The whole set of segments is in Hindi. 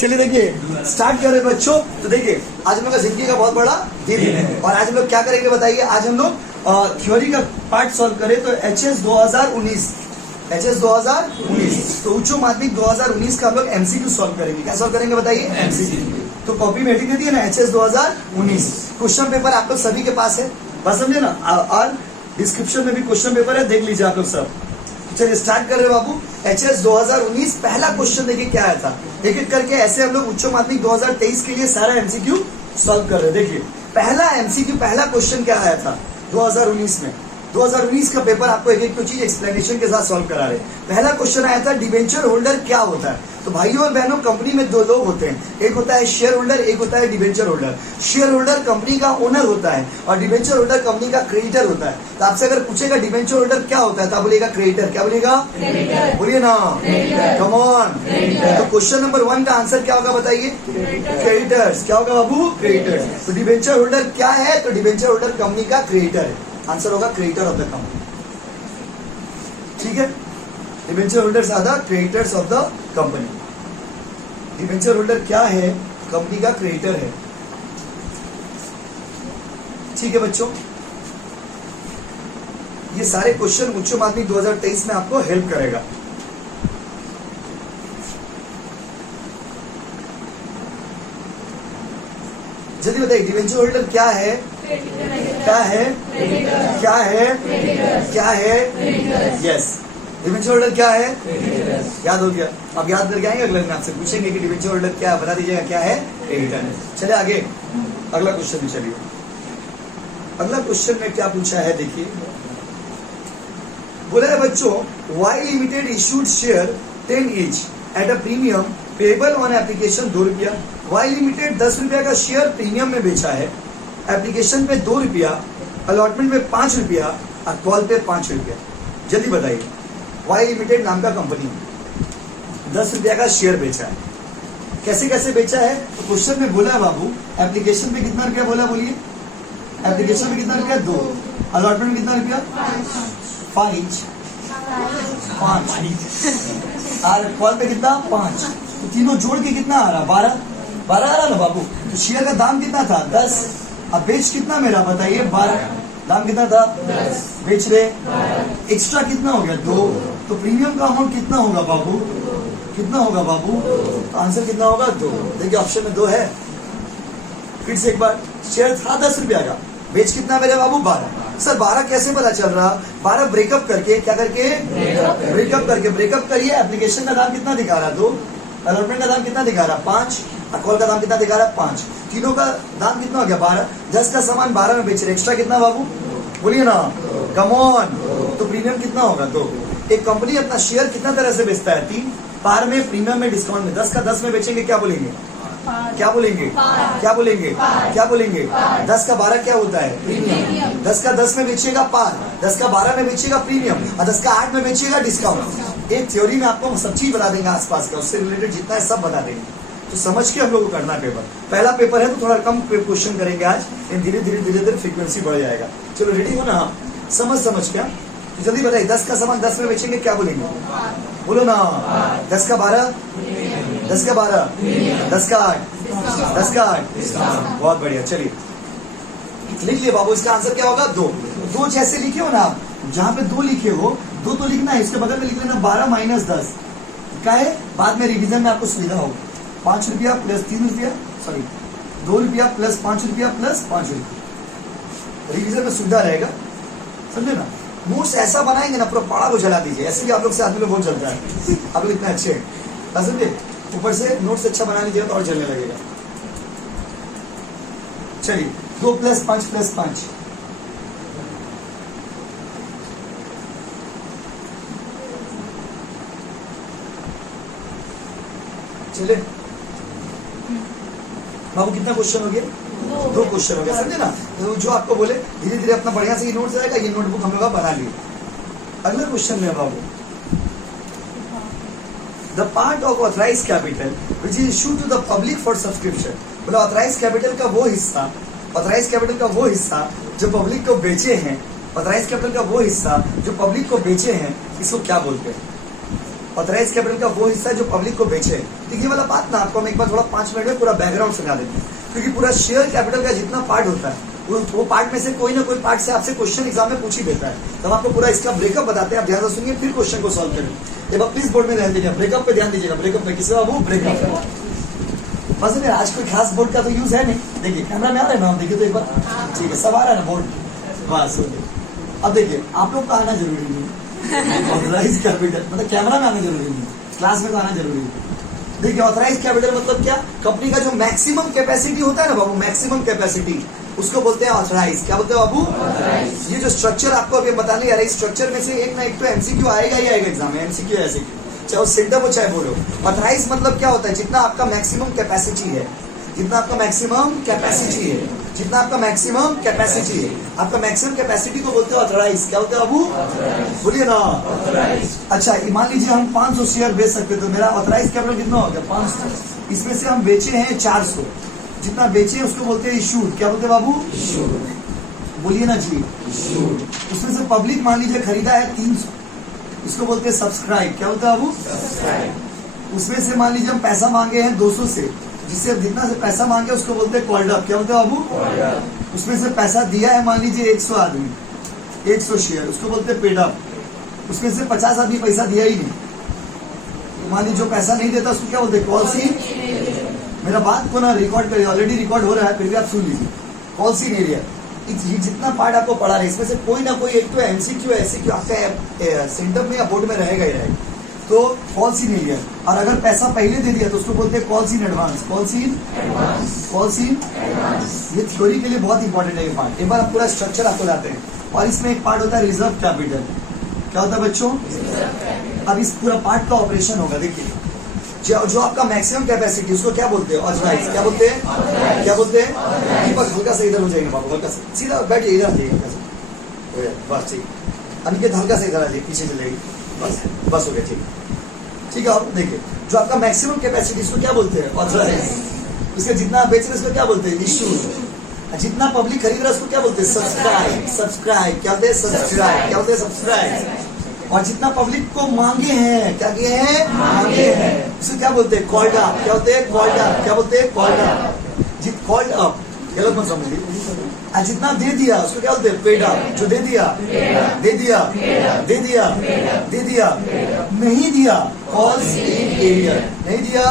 चलिए देखिए स्टार्ट कर रहे बच्चों। तो देखिए आज हम लोग का जिंदगी का बहुत बड़ा दिन है और आज हम लोग क्या करेंगे बताइए। आज हम लोग थ्योरी का पार्ट सॉल्व करें तो HS 2019 तो उच्च माध्यमिक 2019 का हम लोग MCQ सॉल्व करेंगे। क्या सॉल्व करेंगे बताइए? MCQ। तो कॉपी में हेडिंग दे दिए ना HS 2019। क्वेश्चन पेपर आप लोग सभी के पास है, बस समझे ना, और डिस्क्रिप्शन में भी क्वेश्चन पेपर है, देख लीजिए आप लोग सब। चलिए स्टार्ट कर रहे बाबू। HS 2019 पहला क्वेश्चन देखिए क्या आया था। एक एक करके ऐसे हम लोग उच्च माध्यमिक 2023 के लिए सारा MCQ सॉल्व कर रहे हैं। देखिए पहला MCQ पहला क्वेश्चन क्या आया था 2019 में। 2019 का पेपर आपको एक एक चीज एक्सप्लेनेशन के साथ सॉल्व करा रहे। पहला क्वेश्चन आया था डिबेंचर होल्डर क्या होता है। तो भाइयों और बहनों कंपनी में दो लोग होते हैं, एक होता है शेयर होल्डर, एक होता है debenture holder. Share holder company का ओनर होता है और डिबेंचर होल्डर कंपनी का क्रेडिटर होता है। तो आपसे अगर पूछेगा डिबेंचर होल्डर क्या होता है तो आप बोलिएगा क्रेडिटर। क्या बोलिएगा? बोलिए ना, कम ऑन। तो क्वेश्चन नंबर 1 का आंसर क्या होगा बताइए? क्रेडिटर्स। क्या होगा बाबू? क्रेडिटर्स। तो डिबेंचर होल्डर क्या है? तो डिबेंचर होल्डर कंपनी का क्रेडिटर है। आंसर होगा क्रेडिटर ऑफ द कंपनी। ठीक है, debenture holders are the creditors of the company. Debenture holder क्या है? कंपनी का क्रेडिटर है। ठीक है बच्चों, ये सारे क्वेश्चन उच्च माध्यमिक 2023 में आपको हेल्प करेगा। जल्दी बताइए डिबेंचर होल्डर क्या है? क्या है? क्या है? क्या है? यस, डिबेंचर होल्डर क्या है? याद हो गया? आप याद करके आएंगे, अगले दिन आपसे पूछेंगे कि डिबेंचर होल्डर क्या है, बता दीजिएगा क्या है? क्रेडिटर। चलिए आगे अगला क्वेश्चन में चलिए। अगला क्वेश्चन में क्या पूछा है देखिए। बोला है बच्चों Y limited issued share 10 each at a premium payable on application 2 रुपया। वाई लिमिटेड 10 रुपया का शेयर प्रीमियम में बेचा है, एप्लीकेशन पे 2 रुपया, अलॉटमेंट में 5 रुपया और कॉल पे 5 रुपया। जल्दी बताइए। वाई लिमिटेड नाम का कंपनी 10 रुपया का शेयर बेचा है। कैसे कैसे बेचा है? तो क्वेश्चन में बोला है बाबू एप्लीकेशन पे कितना रुपया बोला, बोलिए। एप्लीकेशन में कितना रुपया? 2। अलॉटमेंट में कितना रुपया? 5 और कॉल पे कितना? 5। तो तीनों जोड़ के कितना आ रहा? 12 आ रहा ना बाबू। तो शेयर का दाम कितना था? 10। अब बेच कितना मेरा बताइए? 12। दाम कितना था? 10। बेच रहे एक्स्ट्रा कितना हो गया? 2। तो प्रीमियम का अमाउंट कितना होगा बाबू? कितना होगा बाबू? तो आंसर कितना होगा? 2। देखिए ऑप्शन में 2 है। फिर से एक बार, शेयर था 10 रुपया का, बेच कितना मेरे बाबू? 12। सर 12 कैसे पता चल रहा? 12 ब्रेकअप करके, क्या करके? ब्रेकअप करिए। एप्लीकेशन का दाम कितना दिखा रहा? 2। अलॉटमेंट का दाम कितना दिखा रहा? 5। कॉल का दाम कितना दिखा रहा? 5। तीनों का दाम कितना हो गया? 12। 10 का सामान 12 में बेच रहे, एक्स्ट्रा कितना बाबू? बोलिए ना, कम ऑन। तो प्रीमियम कितना होगा? 2। एक कंपनी अपना शेयर कितना तरह से बेचता है? 3। पार में, प्रीमियम में, डिस्काउंट में। 10 का 10 में बेचेंगे, क्या बोलेंगे? क्या बोलेंगे? क्या बोलेंगे? क्या बोलेंगे? 10 का 12 क्या होता है? प्रीमियम। 10 का 10 में बेचिएगा पार, 10 का 12 में बेचिएगा प्रीमियम और 10 का 8 में बेचिएगा डिस्काउंट। एक थ्योरी में आपको सब चीज बता देंगे, आसपास का उससे रिलेटेड जितना है सब बता देंगे। तो समझ के हम लोग को करना है पेपर। पहला पेपर है तो थोड़ा कम क्वेश्चन करेंगे आज, धीरे धीरे फ्रीक्वेंसी बढ़ जाएगा। चलो रेडी हो ना? समझ क्या? तो जल्दी बताइए 10 का सामान 10 में बेचेंगे, क्या बोलेंगे? बोलो ना। 10 का 12, 10 का 12, 10 का 8, 10 का 8। बहुत बढ़िया। चलिए लिख लिए बाबू, इसका आंसर क्या होगा? 2 जैसे लिखे हो ना आप, जहाँ पे 2 लिखे हो 2 तो लिखना है, इसके बगल में लिख लेना 12 - 10। क्या है? बाद में रिवीजन में आपको सुविधा होगी। 5 रुपया प्लस 3 रुपया, सॉरी 2 रुपया प्लस 5 रुपया प्लस 5 रुपया। रिवीजन में सुविधा रहेगा, समझे ना? नोट्स ऐसा बनाएंगे ना पूरा पाड़ा को जला दीजिए। ऐसे भी आप लोग से आदमी लोग बहुत जलता है, आप लोग इतने अच्छे हैं, समझे? ऊपर से नोट्स अच्छा बना लीजिएगा तो और जलने लगेगा। चलिए 2 + 5 + 5। चले बाबू कितना क्वेश्चन हो गया? 2 क्वेश्चन हो गया, समझे ना? तो जो आपको बोले धीरे धीरे अपना बढ़िया से ये नोट्स आएगा, ये नोटबुक हम लोग बना लिए। अगला क्वेश्चन में बाबू the part of authorise capital which is issued to the public for subscription. बोला ऑथराइज कैपिटल का वो हिस्सा, ऑथराइज कैपिटल का वो हिस्सा जो पब्लिक को बेचे हैं, ऑथराइज कैपिटल का वो हिस्सा जो पब्लिक को बेचे हैं, इसको क्या बोलते हैं? ऑथराइज कैपिटल का वो हिस्सा जो पब्लिक को बेचे, तो ये वाला बात ना आपको हम एक बार थोड़ा 5 मिनट में पूरा बैकग्राउंड सिखा देते हैं, क्योंकि पूरा शेयर कैपिटल का जितना पार्ट होता है वो पार्ट में से कोई ना कोई पार्ट से आपसे क्वेश्चन एग्जाम में पूछ ही देता है। तो हम आपको पूरा इसका ब्रेकअप बताते हैं, आप ध्यान से सुनिए फिर क्वेश्चन को सॉल्व करें। एक बार प्लीज बोर्ड में ध्यान दीजिए, ब्रेकअप पे ध्यान दीजिएगा। ब्रेकअप पे किसी बाबू ब्रेकअप बस नहीं, आज कोई खास बोर्ड का तो यूज है नहीं। देखिए कैमरा में आ रहा है ना, आप देखिए तो एक बार, ठीक है सब आ रहा है ना बोर्ड, बस अब देखिए आप लोग का आना जरूरी नहीं, ऑथराइज कैपिटल मतलब कैमरा में आना जरूरी नहीं, क्लास में तो आना जरूरी है। देखिए ऑथराइज कैपिटल मतलब क्या, कंपनी का जो मैक्सिमम कैपेसिटी होता है ना बाबू, मैक्सिमम कैपेसिटी उसको बोलते हैं ऑथराइज। क्या बोलते हैं बाबू? ये जो स्ट्रक्चर आपको अभी बताने जा रहा है, इस स्ट्रक्चर में से एक ना एक तो एमसीक्यू आएगा ही आएगा एग्जाम में, एमसीक्यू एमसीक्यू चाहे सेंटर हो चाहे बोर्ड हो। ऑथराइज मतलब क्या होता है, जितना आपका मैक्सिमम कैपेसिटी है, जितना आपका मैक्सिमम कैपेसिटी है, जितना आपका मैक्सिमम कैपेसिटी है, आपका मैक्सिमम कैपेसिटी को बोलते हैं ऑथराइज। क्या बोलते हैं बाबू? बोलिए ना। अच्छा मान लीजिए हम 500 शेयर बेच सकते, तो मेरा ऑथराइज कैपिटल कितना हो गया? 500। इसमें से हम बेचे हैं 400, जितना बेचे हैं उसको बोलते हैं इशूड। क्या बोलते हैं बाबू? बोलिए ना जी। उसमें से पब्लिक मान लीजिए खरीदा है 300, इसको बोलते हैं सब्सक्राइब। क्या बोलते हैं बाबू? उसमें से मान लीजिए हम पैसा मांगे हैं 200 से, जिससे जितना से पैसा मांगे उसको बोलते हैं कॉल्ड अप। क्या बोलते हैं बाबू? उसमें से पैसा दिया है मान लीजिए 100 आदमी, 100 शेयर, उसको बोलते हैं पेड अप। उसमें से 50 आदमी पैसा दिया ही नहीं, मान लीजिए जो पैसा नहीं देता उसको क्या बोलते हैं? Calls in. मेरा बात को ना रिकॉर्ड करिए, ऑलरेडी रिकॉर्ड हो रहा है, फिर भी आप सुन लीजिए। कॉल सीन एरिया, ये जितना पार्ट आपको पढ़ा रहे इसमें से कोई ना कोई एक तो एमसीक्यू एससीक्यू आपका सेंटर में या बोर्ड में रहेगा ही रहेगा। तो कॉल सीन एरिया, और अगर पैसा पहले दे दिया तो उसको बोलते हैं calls in advance. Calls in, calls in, ये थ्योरी के लिए बहुत इंपॉर्टेंट है ये पार्ट। एक बार आप पूरा स्ट्रक्चर आपको लाते हैं, और इसमें एक पार्ट होता है रिजर्व कैपिटल। क्या होता है बच्चों? अब इस पूरा पार्ट का ऑपरेशन होगा। देखिए जो आपका मैक्सिमम कैपेसिटी उसको क्या बोलते हैं? ऑथराइज। क्या बोलते हैं? क्या बोलते हैं? दीपक हल्का से इधर हो जाएगा बाबू, हल्का से सीधा बैठिए, इधर आ जाइए हल्का से, बस ठीक। अनिकेत हल्का से इधर आ जाइए, पीछे चलेगी, बस बस हो गया, ठीक ठीक है। आप देखिए जो आपका मैक्सिमम कैपेसिटी उसको क्या बोलते हैं? ऑथराइज। उसके जितना बेच रहे उसको क्या बोलते हैं? इशू। जितना पब्लिक खरीद रहा है उसको क्या बोलते हैं? सब्सक्राइब। सब्सक्राइब क्या बोलते हैं? सब्सक्राइब। क्या बोलते हैं? सब्सक्राइब। और जितना पब्लिक को मांगे हैं, क्या किए हैं? मांगे हैं, इसको क्या बोलते हैं? Called up. क्या बोलते हैं? Called up. क्या बोलते हैं? Called up. कॉल्ड अप, गलत मत समझिए। जितना दे दिया उसको क्या बोलते हैं? Paid up. जो दे दिया, दे दिया, दे दिया, दे दिया, नहीं दिया कॉल सीन एरिया, नहीं दिया।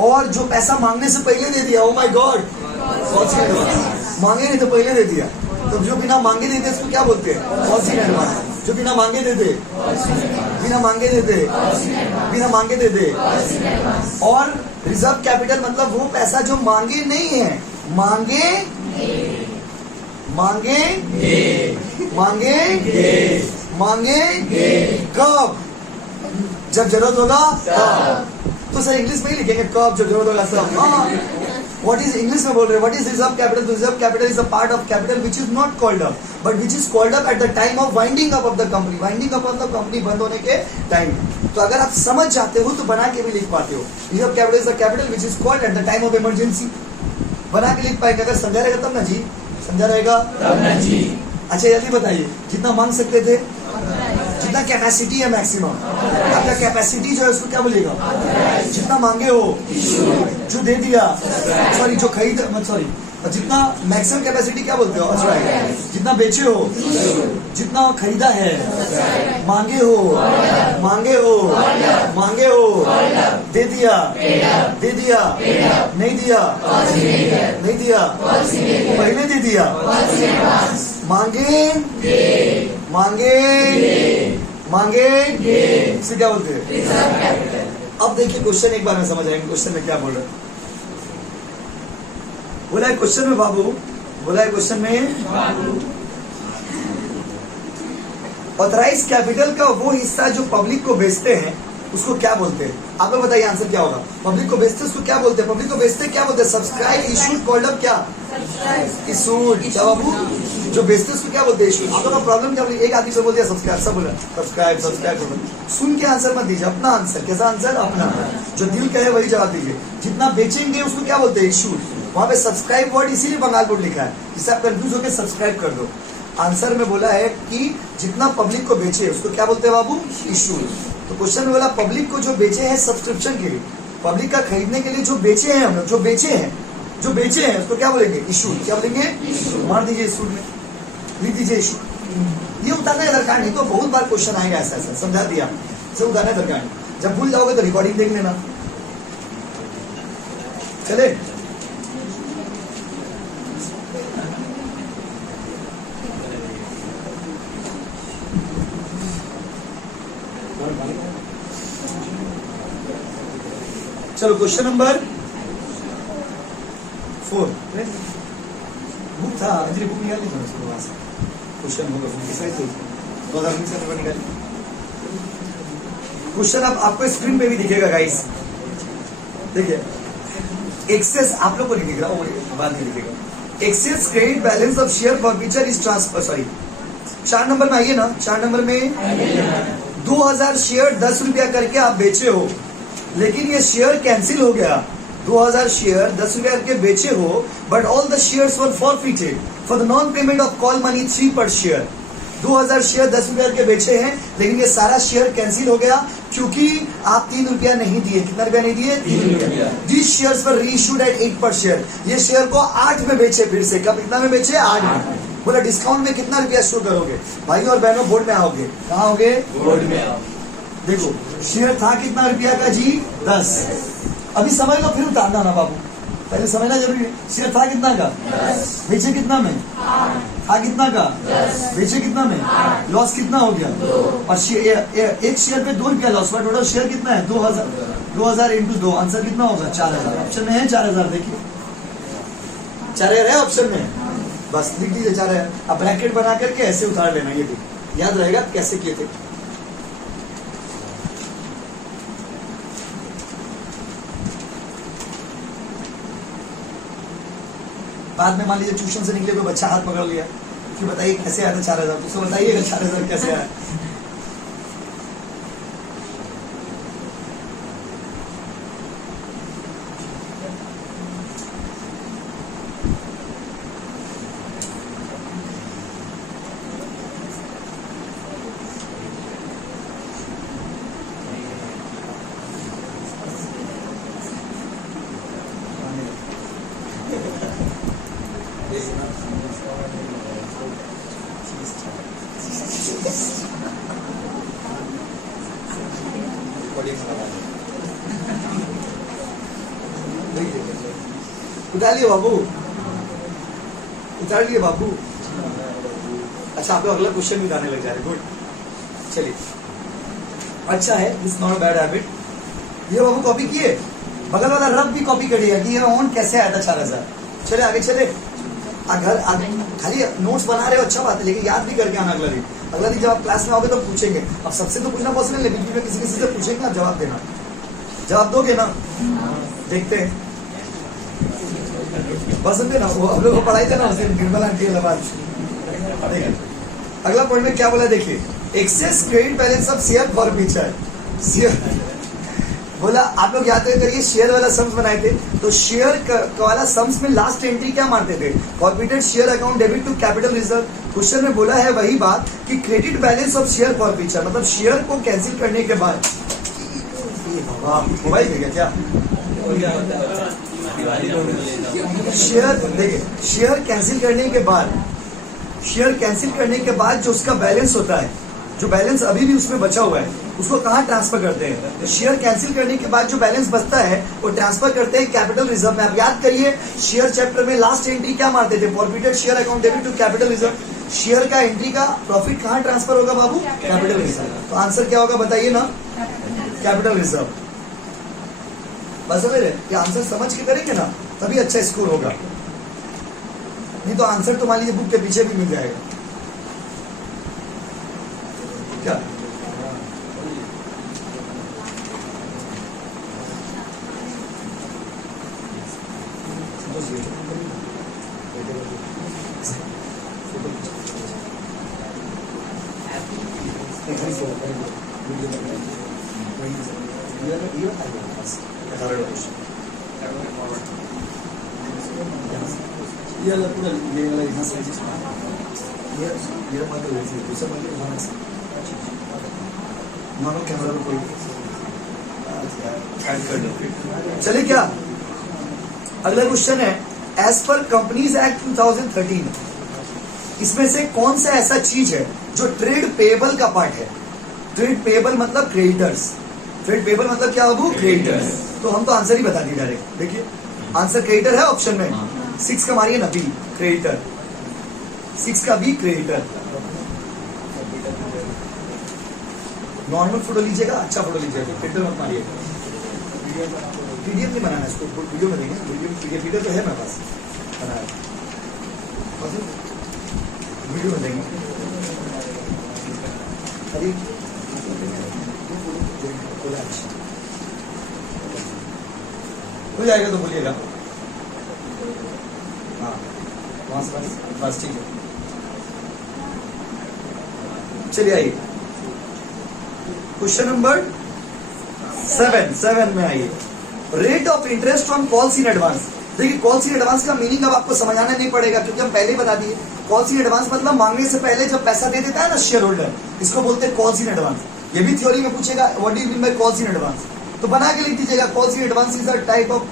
और जो पैसा मांगने से पहले दे दिया, oh my God, calls in advance. मांगे नहीं तो पहले दे दिया, तो जो बिना मांगे देते इसको क्या बोलते हैं? Calls in advance. जो बिना मांगे देते, बिना मांगे देते, बिना मांगे देते। और रिजर्व कैपिटल मतलब वो पैसा जो मांगे नहीं है, मांगे मांगे मांगे मांगे कब? जब जरूरत होगा तब। तो सर इंग्लिश में ही लिखेंगे कब, जब जरूरत होगा तब। हाँ, What is इंग्लिश में बोल रहे हैं? What is reserve capital? Reserve capital is a part of capital which is not called up, but which is called up at the time of winding up of the company. Winding up मतलब कंपनी बंद होने के टाइम। तो अगर आप समझ जाते हो तो बना के भी लिख पाते हो। Reserve capital is a capital which is called at the time of emergency. बना के लिख पाएगा, अगर समझा रहेगा तब ना जी, समझा रहेगा तब ना जी। अच्छा जल्दी बताइए, जितना मांग सकते थे, जितना कैपेसिटी है मैक्सिमम, आपका कैपेसिटी जो है उसको क्या बोलेगा? जितना मांगे हो, जो दे दिया, सॉरी जो खरीद, सॉरी, जितना मैक्सिमम कैपेसिटी क्या बोलते हो? ऑथराइज। जितना बेचे हो, जितना खरीदा है, मांगे हो, मांगे हो, मांगे हो, दे दिया, दे दिया, नहीं दिया, नहीं दिया, पहले दे दिया, मांगे मांगे मांगे, इसे क्या बोलते हैं? अब देखिए क्वेश्चन एक बार में समझ आएंगे क्वेश्चन में क्या बोल रहा है। बोला है क्वेश्चन में बाबू, बोला है क्वेश्चन में ऑथराइज कैपिटल का वो हिस्सा जो पब्लिक को बेचते हैं उसको क्या बोलते हैं? आप लोग बताइए आंसर क्या होगा? पब्लिक को बेचते उसको क्या बोलते हैं? पब्लिक को बेचते क्या बोलते हैं? Subscribe, issued, called up. क्या? इशूड। क्या बाबू? जो बेचते उसको क्या बोलते हैं? इशूड। आप लोग का प्रॉब्लम क्या? एक आदमी से बोल दिया सब्सक्राइब, सब बोला सब्सक्राइब सब्सक्राइब। सुन के आंसर मत दीजिए, अपना आंसर। कैसा आंसर? अपना, जो दिल कहे वही जवाब दीजिए। जितना बेचेंगे उसको क्या बोलते हैं? इशूड। वहां पे सब्सक्राइब वर्ड इसीलिए बंगाल बोर्ड लिखा है, जिससे आप कंफ्यूज होकर सब्सक्राइब कर दो। आंसर में बोला है कि जितना पब्लिक को बेचे उसको क्या बोलते हैं बाबू? इशूड। तो क्वेश्चन में बोला पब्लिक को जो बेचे हैं सब्सक्रिप्शन के लिए, पब्लिक का खरीदने के लिए जो बेचे हैं हम लोग, जो बेचे हैं उसको क्या बोलेंगे? इशू। क्या बोलेंगे? मार दीजिए इशू में, लिख दीजिए इशू। ये उतारना है दरकार, नहीं तो बहुत बार क्वेश्चन आएगा ऐसा ऐसा, समझा दिया, सब उतारना है दरकार। जब भूल जाओगे तो रिकॉर्डिंग देख लेना। चले चलो क्वेश्चन नंबर 4। बुक था अंजलि, बुक निकाल लीजिए उसको वहां से। क्वेश्चन होगा किस साइज से 2019 से पेपर निकाल। क्वेश्चन अब आपको स्क्रीन पे भी दिखेगा गाइस, देखिए। एक्सेस आप लोग को नहीं दिख रहा, वो बाद में दिखेगा। Excess credit balance of share forfeiture is transfer, sorry 4 number में आइए ना। 4 नंबर में 2000 शेयर 10 रुपया करके आप बेचे हो, लेकिन ये शेयर कैंसिल हो गया। 2000 शेयर 10 रुपया करके बेचे हो, but all the shares were forfeited for the non payment of call money 3 पर शेयर। 2000 शेयर 10 रुपया करके बेचे हैं, लेकिन ये सारा शेयर कैंसिल हो गया क्योंकि आप 3 रुपया नहीं दिए। कितना रुपया नहीं दिए? 3 रुपया। This shares were reissued at 8 per share. ये शेयर को 8 में बेचे, फिर से कब कितना में बेचे? 8 में। बोला डिस्काउंट में कितना रुपया शो करोगे? भाई और बहनों बोर्ड में आओगे, कहाँ आओगे? बोर्ड में आओ। देखो शेयर था कितना रुपया का जी? 10। अभी समझ लो फिर उतारना ना बाबू, पहले समझना जरूरी है। शेयर था कितना का? 10। बेचे कितना में? 8। था कितना का? 10। बेचे कितना में? 8। लॉस कितना हो गया? 2। और एक शेयर पे 2 रुपया लॉस हुआ। टोटल शेयर कितना है? 2000। 2000 इंटू 2, आंसर कितना होगा? 4000। ऑप्शन में है 4000, देखिए 4000 है ऑप्शन में, बस लिख दीजिए 4000। अब ब्रैकेट बना करके ऐसे उतार लेना, ये देखिए याद रहेगा कैसे किए थे। बाद में मान लीजिए ट्यूशन से निकले कोई बच्चा हाथ पकड़ लिया कि बताइए कैसे आया था 4000, तो उसको बताइएगा 4000 कैसे आया। उतार लिए बाबू, उतार लिए बाबू। अच्छा आप लोग अगला क्वेश्चन भी उतारने लग जा रहे, गुड। चलिए अच्छा है, दिस नॉट बैड हैबिट। ये बाबू कॉपी किए, बगल वाला रब भी कॉपी करिएगा कि ये ऑन कैसे आया था 4000। चले आगे चले। घर खाली नोट्स बना रहे हो अच्छा बात है, लेकिन याद भी करके आना अगला दिन। अगला दिन जब आप क्लास में आओगे तो पूछेंगे। अब सबसे तो पूछना पॉसिबल है, लेकिन किसी किसी से पूछेंगे आप जवाब देना। जवाब दोगे ना? देखते हैं बस ना, वो हम लोग को पढ़ाई थे ना उस दिन निर्मला आंटी वाला बात। देखिए अगला पॉइंट में क्या बोला, देखिए excess credit balance of share forfeiture. Share बोला आप लोग याद करिए, शेयर वाला सम्स बनाए थे, तो शेयर वाला सम्स में लास्ट एंट्री क्या मारते थे? Forfeited share account debit to capital reserve. Question में बोला है वही बात कि credit balance of share forfeiture, मतलब शेयर को कैंसिल करने के बाद। मोबाइल में क्या शेयर, देखिए शेयर कैंसिल करने के बाद, शेयर कैंसिल करने के बाद जो उसका बैलेंस होता है, जो बैलेंस अभी भी उसमें बचा हुआ है, उसको कहाँ ट्रांसफर करते हैं? तो शेयर कैंसिल करने के बाद जो बैलेंस बचता है वो ट्रांसफर करते हैं कैपिटल रिजर्व में। आप याद करिए शेयर चैप्टर में लास्ट एंट्री क्या मारते थे? Forfeited share account debit to capital reserve. Share का एंट्री का प्रॉफिट कहाँ ट्रांसफर होगा बाबू? Capital reserve. तो आंसर क्या होगा बताइए ना? Capital reserve. बस मेरे ये आंसर समझ के करेंगे ना तभी अच्छा स्कोर होगा, नहीं तो आंसर तो मान लीजिए बुक के पीछे भी मिल जाएगा। क्या ये वाला पूरा ये वाला यहाँ से ये मतलब दूसरा मतलब नॉर्मल कैमरा में कोई ऐड कर दो। चलिए क्या अगला क्वेश्चन है, एज पर कंपनीज एक्ट 2013 इसमें से कौन सा ऐसा चीज है जो ट्रेड पेबल का पार्ट है? ट्रेड पेबल मतलब क्रेडिटर्स, ट्रेड पेबल मतलब क्या बाबू? क्रेडिटर्स। तो हम तो आंसर ही बता दिए डायरेक्ट। देखिए आंसर क्रेडिटर है ऑप्शन में, 6 का मारिए ना बी, क्रेडिटर, 6 का बी क्रेडिटर। नॉर्मल फोटो लीजिएगा, अच्छा फोटो लीजिएगा, फिल्टर मत मारिएगा। पीडीएफ नहीं बनाना इसको, वीडियो में देंगे, पीडीएफ तो है मेरे पास बनाया, वीडियो में देंगे। अरे हो जाएगा तो बोलिएगा। हाँ वहां से बस ठीक है। चलिए आइए क्वेश्चन नंबर 7 में आइए, rate of interest on calls in advance. देखिए कॉल्स इन एडवांस का मीनिंग अब आपको समझाना नहीं पड़ेगा क्योंकि हम पहले ही बता दिए। कॉल्स इन एडवांस मतलब मांगने से पहले जब पैसा दे देता है ना शेयर होल्डर, इसको बोलते हैं कॉल्स इन एडवांस। ये भी थ्योरी में पूछेगा what do you mean buy calls in advance, तो बना के लिख दीजिएगा calls in advance is a type of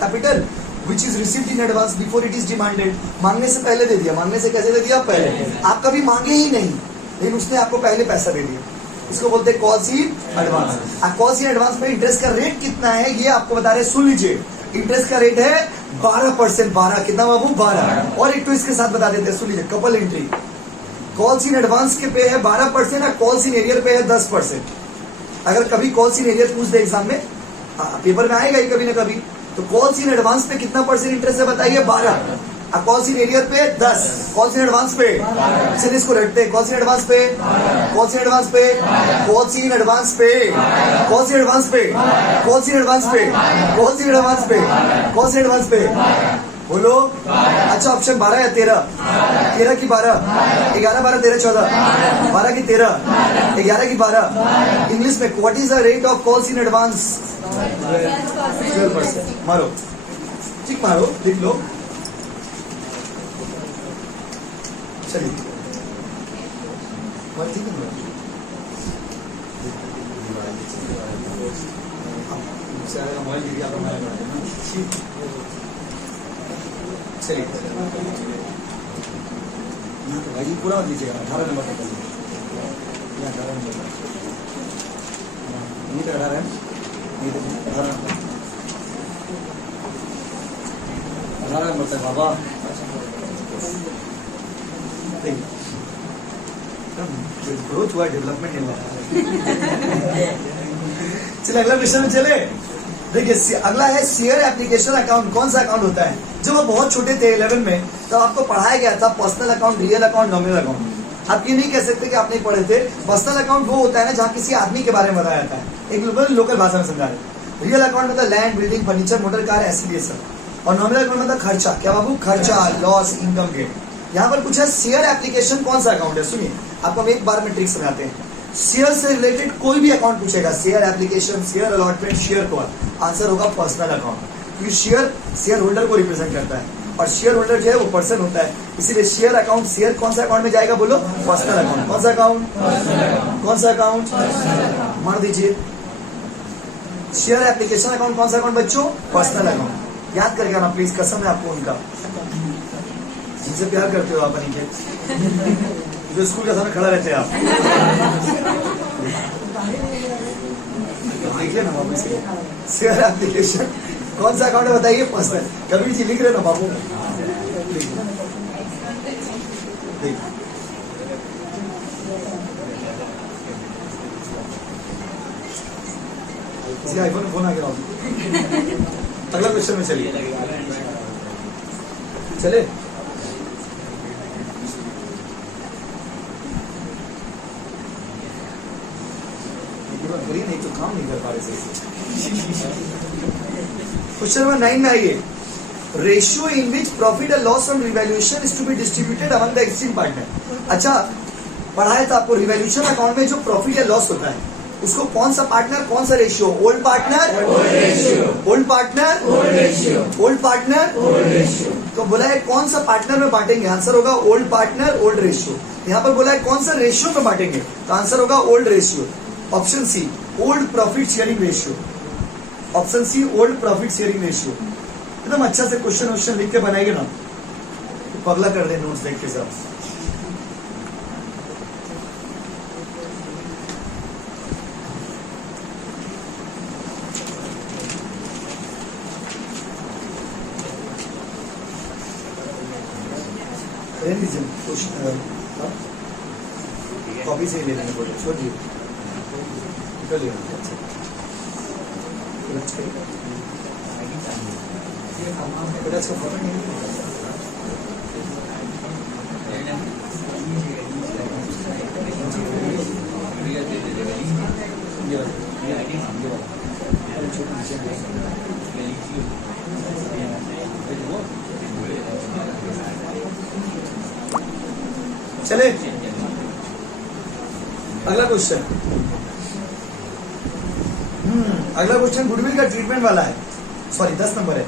capital which is received in advance before it is demanded। मांगने से पहले दे दिया। मांगने से कैसे दे दिया? पहले। आप कभी मांगे ही नहीं लेकिन उसने आपको पहले पैसा दे दिया, इसको बोलते हैं कॉल्स इन एडवांस। अब कॉल्स इन एडवांस में इंटरेस्ट का रेट कितना है ये आपको बता रहे, सुन लीजिए। इंटरेस्ट का रेट है 12%। 12 कितना बाबू? 12। और एक तो इसके साथ बता देते हैं, सुन लीजिए, couple entry. Calls in advance के पे है 12% और कॉल्स इन एरियर पे है 10%। अगर कभी कॉल्स इन एरियर पूछ दे एग्जाम में, पेपर में आएगा ही कभी ना कभी, तो कॉल्स इन एडवांस पे कितना परसेंट इंटरेस्ट है बताइए? 12। अब कॉल्स इन एरियर पे 10, कॉल्स इन एडवांस पे, चलिए इसको रटते हैं, कॉल्स इन एडवांस पे, कॉल्स इन एडवांस पे, कॉल्स इन एडवांस पे, कॉल्स इन एडवांस पे, कॉल्स इन एडवांस पे, कॉल्स इन एडवांस पे, कॉल्स इन एडवांस पे, बोलो। अच्छा ऑप्शन 12 या 13? 13 की 12, 11 12 13 14, 12 की 13, 11 की 12। इंग्लिश में what is the rate of calls in advance? 12%। मारो, ठीक मारो, लिख लो। चलिए चलिए यहाँ तो भाई पूरा दीजिएगा, 18 नंबर का करिए, यहाँ 18 नंबर का, नहीं तो 18 है, नहीं तो 18 नंबर तक बाबा। ग्रोथ हुआ, डेवलपमेंट नहीं हुआ। चलिए अगला क्वेश्चन में चले। देखिए अगला है शेयर एप्लीकेशन अकाउंट। कौन सा अकाउंट होता है? जब आप बहुत छोटे थे 11 में तब आपको पढ़ाया गया था personal account, real account, nominal account. आप ये नहीं कह सकते कि आप नहीं पढ़े थे। पर्सनल अकाउंट वो होता है ना जहाँ किसी आदमी के बारे में बताया जाता है, एक लोकल भाषा में समझा रहे। रियल अकाउंट मतलब land, building, furniture, motor car, ऐसी सब। और नॉमिनल अकाउंट मतलब खर्चा। क्या बाबू? खर्चा, लॉस, इनकम गेन। यहाँ पर पूछा शेयर एप्लीकेशन कौन सा अकाउंट है? सुनिए आपको हम एक बार में ट्रिक समझाते हैं। शेयर से रिलेटेड कोई भी अकाउंट पूछेगा, share application, share allotment, share call, answer होगा पर्सनल अकाउंट, क्योंकि शेयर होल्डर को रिप्रेजेंट करता है और शेयर होल्डर जो है वो पर्सन होता है, इसीलिए शेयर अकाउंट, शेयर कौन सा अकाउंट में जाएगा? बोलो, पर्सनल अकाउंट। कौन सा अकाउंट? कौन सा अकाउंट? मार दीजिए। शेयर एप्लीकेशन अकाउंट कौन सा अकाउंट बच्चों? Personal account. याद करके ना प्लीज, कसम है आपको उनका, जिनसे प्यार करते हो आप, जो स्कूल के सामने खड़ा रहते हैं आप, देखिए ना बाबू। शेयर एप्लीकेशन कौन सा अकाउंट है बताइए? पर्सनल। कभी जी लिख रहे ना बाबू, आईफोन फोन आ गया। अगला क्वेश्चन में चलिए चले। नहीं तो काम नहीं कर पा रहे सही। क्वेश्चन नंबर 9 में आइए, ratio in which profit and loss on revaluation is to be distributed among the exchange partner. अच्छा पढ़ाया था आपको, रिवैल्यूएशन अकाउंट में जो प्रॉफिट या लॉस होता है उसको कौन सा पार्टनर, कौन सा ratio? Old partner, old partner, old partner. तो बोला है कौन सा पार्टनर में बांटेंगे? आंसर होगा ओल्ड पार्टनर, ओल्ड रेशियो। यहाँ पर बोला है कौन सा रेशियो में बांटेंगे? तो आंसर होगा old ratio. Option C old profit sharing ratio, option C old profit sharing ratio. एकदम अच्छा से क्वेश्चन लिख के बनाएंगे ना, तो पगला कर दे नोट्स देख के सब। कॉपी से ही ले लेने बोले, छोड़िए चलिए। अच्छा फोटो नहीं चले। अगला क्वेश्चन, अगला क्वेश्चन गुडविल का ट्रीटमेंट वाला है, सॉरी 10 नंबर है।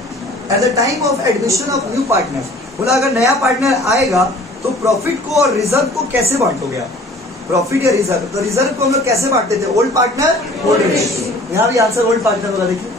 At the time of admission of new partner, बोला अगर नया पार्टनर आएगा तो प्रॉफिट को और रिजर्व को कैसे बांटोगे आप? प्रॉफिट या रिजर्व, तो रिजर्व को हम लोग कैसे बांटते थे? Old partner old ratio. यहाँ भी आंसर ओल्ड पार्टनर होगा, देखिए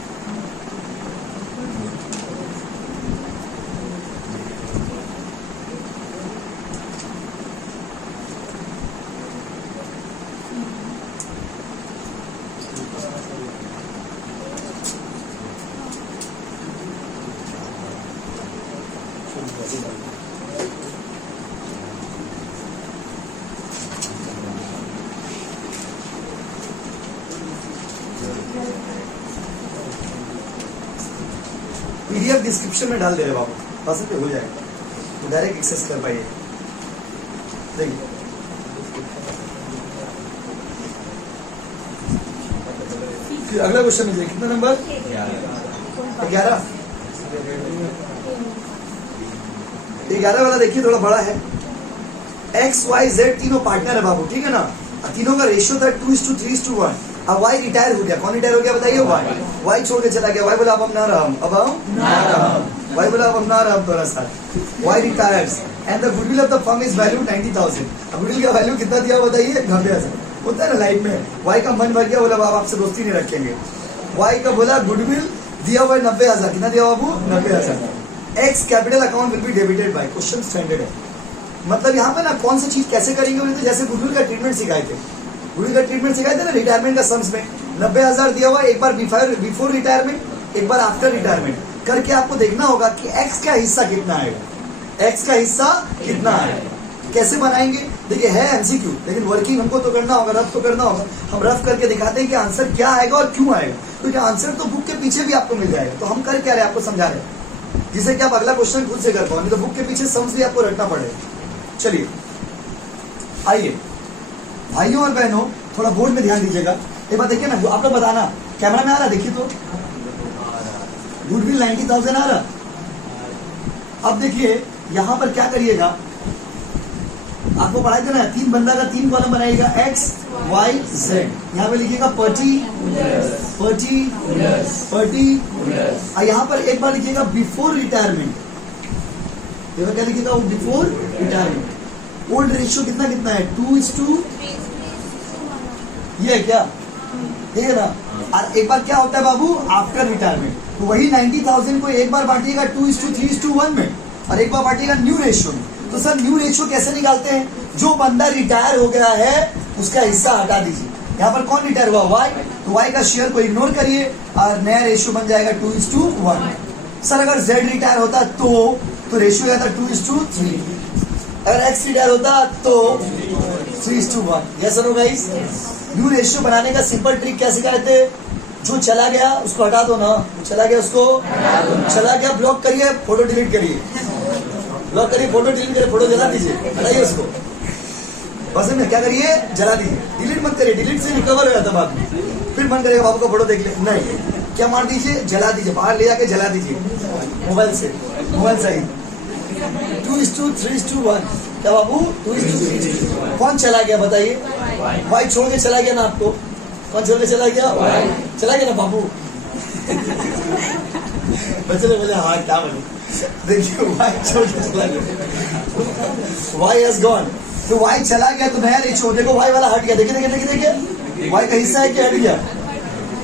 पीडीएफ डिस्क्रिप्शन में डाल दे रहे बाबू, बस पे हो जाएगा तो डायरेक्ट एक्सेस कर पाइए। देखिए फिर अगला क्वेश्चन में कितना नंबर 11 वाला देखिए, थोड़ा बड़ा है। एक्स वाई जेड तीनों पार्टनर है बाबू, ठीक है ना, तीनों का रेशियो था 2:3:1। अब वाई रिटायर हो गया, कौन रिटायर हो गया बताइए? वाई छोड़ के चला गया। वाई बोला अब हम ना रहा, वाई बोला अब हम ना रहा थोड़ा सा। Y retires and the goodwill of the firm is value 90,000। अब गुडविल का वैल्यू कितना दिया बताइए? 90,000। होता है ना लाइफ में, वाई का मन भर गया, बोला बाबा आपसे दोस्ती नहीं रखेंगे। वाई का बोला गुडविल दिया हुआ है 90,000, कितना दिया बाबू? 90,000। X capital account will be debited bye, question standard है। मतलब यहाँ पे ना कौन सी चीज कैसे करेंगे, तो जैसे गुडविल का ट्रीटमेंट सिखाए थे, गुडविल का ट्रीटमेंट सिखाए थे ना रिटायरमेंट का सम्स में। 90,000 दिया हुआ, एक बार बिफोर रिटायरमेंट, एक बार आफ्टर रिटायरमेंट करके आपको देखना होगा कि एक्स का हिस्सा कितना आएगा, एक्स का हिस्सा कितना आएगा। कैसे बनाएंगे? देखिए है एमसीक्यू, लेकिन वर्किंग हमको तो करना होगा, रफ तो करना होगा। हम रफ करके दिखाते हैं कि आंसर क्या आएगा और क्यों आएगा, क्योंकि आंसर तो बुक के पीछे भी आपको मिल जाएगा। तो हम कर क्या रहे, आपको समझा रहे, जिससे कि आप अगला क्वेश्चन खुद से कर पाओ, नहीं तो बुक के पीछे सम्स भी आपको रखना पड़ेगा। चलिए आइए भाइयों और बहनों, थोड़ा बोर्ड में ध्यान दीजिएगा। एक बात देखिए ना, आप लोग बताना, कैमरा में आ रहा, देखिए तो गुडविल 90,000 आ रहा। अब देखिए यहाँ पर क्या करिएगा, आपको पढ़ाई देना है, 3 बंदा का 3 कॉलम बनाइएगा, एक्स वाई जेड। यहाँ पे लिखिएगा पर्टी पर्टी पर्टी, और यहाँ पर एक बार लिखिएगा बिफोर रिटायरमेंट। क्या लिखिएगा? Before retirement. ओल्ड रेशियो कितना कितना है? 2:3। ये है क्या? ठीक है ना। और एक बार क्या होता है बाबू? After retirement. तो वही 90,000 को एक बार बांटिएगा 2:3:1 में, और एक बार बांटिएगा न्यू रेशियो में। तो सर न्यू रेशियो कैसे निकालते हैं? जो बंदा रिटायर हो गया है उसका हिस्सा हटा दीजिए। यहाँ पर कौन रिटायर हुआ? वाई। तो वाई का शेयर को इग्नोर करिए और नया रेशियो बन जाएगा 2:1। सर अगर जेड रिटायर होता तो रेशियो आता 2:3। अगर एक्स रिटायर होता तो 3:1। Yes sir guys. New ratio बनाने का सिंपल ट्रिक क्या सिखाए थे? जो चला गया उसको हटा दो ना, चला गया उसको चला गया, ब्लॉक करिए, फोटो डिलीट करिए, ब्लॉक करिए, फोटो डिलीट करिए, फोटो जला दीजिए, हटाइए उसको। बस में क्या करिए? जला दीजिए, डिलीट मत करिए, डिलीट से रिकवर हो जाता बाद में। फिर मन करेगा बाबू को फोटो देख ले, नहीं, क्या मार दीजिए? जला दीजिए, बाहर ले जाके जला दीजिए मोबाइल से, मोबाइल से ही। 2:3:1। क्या बाबू? 2:3:1। कौन चला गया बताइए? वाई छोड़ के चला गया ना आपको। कौन छोड़ के चला गया? वाई चला गया ना बाबू। बच्चे ने बोले हाँ क्या बोले, देखिए वाई छोड़ के चला गया, वाई हैज गॉन। तो वाई चला गया तो नया रेशियो, देखो वाई वाला हट गया, देखिए देखिए देखिए देखिए, वाई का हिस्सा है कि हट गया?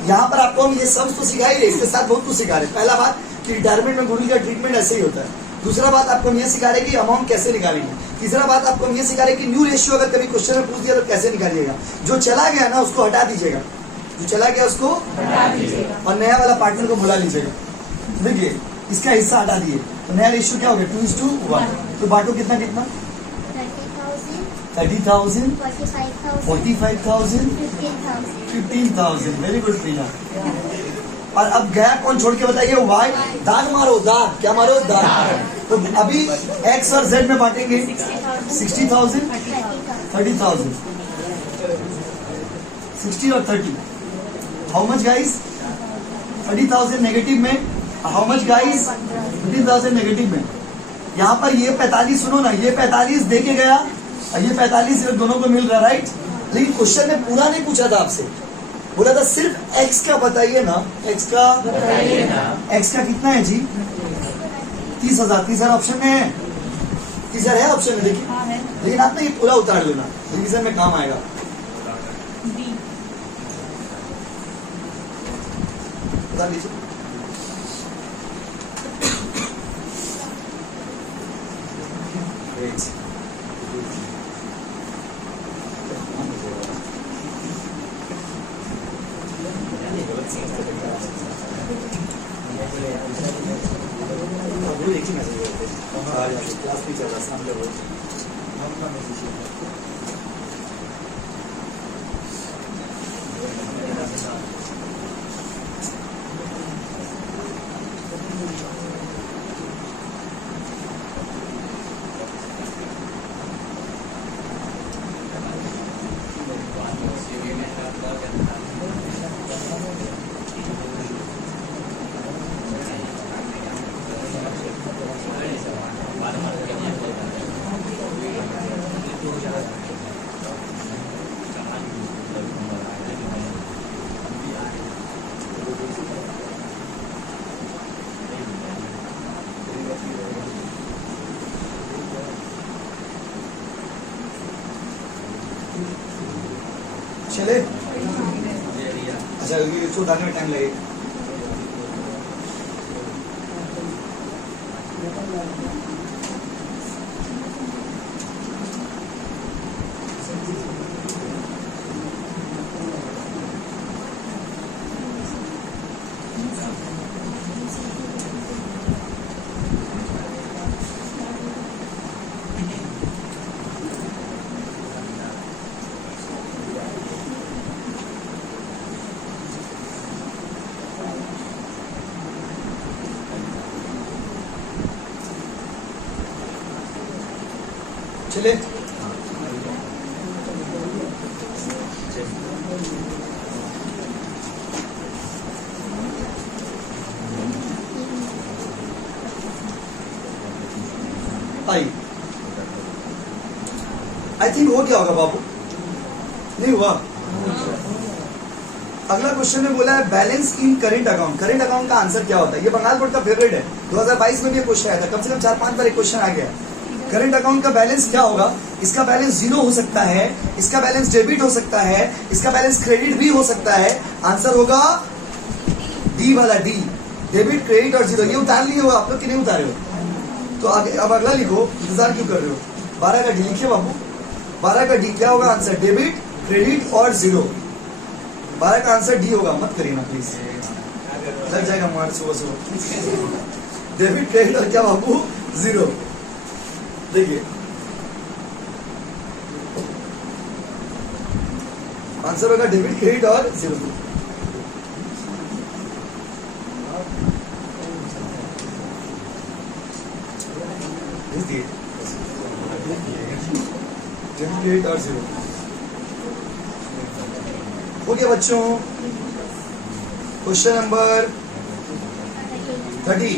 यहाँ पर आपको हम ये सब तो सिखा ही रहे, इसके साथ बहुत कुछ सिखा रहे। पहला बात कि रिटायरमेंट में गुरुजी का ट्रीटमेंट ऐसे ही होता है। दूसरा बात आपको हम ये सिखा रहे कि अमाउंट कैसे निकालेंगे। तीसरा बात आपको हम ये सिखा रहे कि न्यू रेशियो अगर कभी क्वेश्चन में पूछ दिया तो कैसे निकालिएगा। जो चला गया ना उसको हटा दीजिएगा, जो चला गया उसको हटा दीजिएगा और नया वाला पार्टनर को बुला लीजिएगा। देखिए इसका हिस्सा हटा दिए तो नया रेशियो क्या हो गया? 2:1। तो बांटो कितना कितना? 30,000, 45,000, 15,000। वेरी गुड प्रिया। और अब गया कौन छोड़ के बताइए? वाई। दाग मारो, दाग। क्या मारो? दाग। तो अभी एक्स और जेड में बांटेंगे। 60,000, 30,000, 60 और 30। How much guys? 30,000 नेगेटिव में। How much guys? 15,000 नेगेटिव में। यहाँ पर ये 45 सुनो ना, ये 45 दे के गया और ये 45 दोनों को मिल रहा, राइट? लेकिन क्वेश्चन ने पूरा नहीं पूछा था आपसे, बोला था सिर्फ एक्स का बताइए ना। एक्स का बताइए ना। एक्स का कितना है जी? 30,000। तीसरा ऑप्शन में है, तीसरा है ऑप्शन में, देखिए। लेकिन आप ना ये पूरा उतार लेना, रिवीजन में काम आएगा। उतार लीजिए। क्लास नहीं चल रहा सामने वो। चले अच्छा, इसको उतारने में टाइम लगेगा। चले आई थिंक हो क्या होगा बाबू? नहीं हुआ। अगला क्वेश्चन में बोला है बैलेंस इन करेंट अकाउंट। करेंट अकाउंट का आंसर क्या होता है? ये बंगाल बोर्ड का फेवरेट है, 2022 में भी क्वेश्चन आया था, कम से कम 4-5 बार एक क्वेश्चन आ गया। करंट अकाउंट का बैलेंस क्या होगा? इसका बैलेंस 0 हो सकता है, इसका बैलेंस डेबिट हो सकता है, इसका बैलेंस क्रेडिट भी हो सकता है। आंसर होगा डी वाला, डी। डेबिट, क्रेडिट और 0। ये उतार लिए हो आप लोग कि नहीं उतारे हो? तो अब अगला लिखो, इंतजार क्यों कर रहे हो? 12 का डी लिखिए बाबू। 12 का डी क्या होगा आंसर? डेबिट, क्रेडिट और 0। 12 का आंसर डी होगा, मत करिए ना प्लीज, लग जाएगा मार्च सुबह सुबह। डेबिट, क्रेडिट और क्या बाबू? 0। देखिए आंसर होगा डेबिट, क्रेडिट और 0। डेबिट, क्रेडिट और 0 हो गया बच्चों। Question number 30,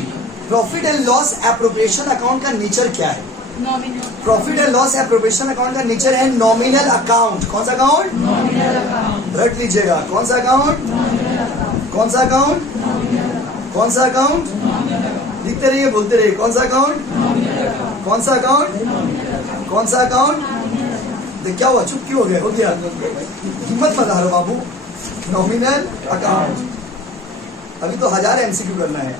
profit and loss appropriation account का नेचर क्या है? Profit and loss appropriation account का नेचर है नॉमिनल अकाउंट। कौन सा अकाउंट? Nominal account. रट लीजिएगा, कौन सा अकाउंट? कौन सा अकाउंट? कौन सा अकाउंट? लिखते रहिए, बोलते रहिए, कौन सा अकाउंट? कौन सा अकाउंट? कौन सा अकाउंट? क्या हुआ, चुप क्यों हो गए? हो गया, हिम्मत मत हारो बाबू। नॉमिनल अकाउंट, अभी तो 1000 एमसीक्यू करना है,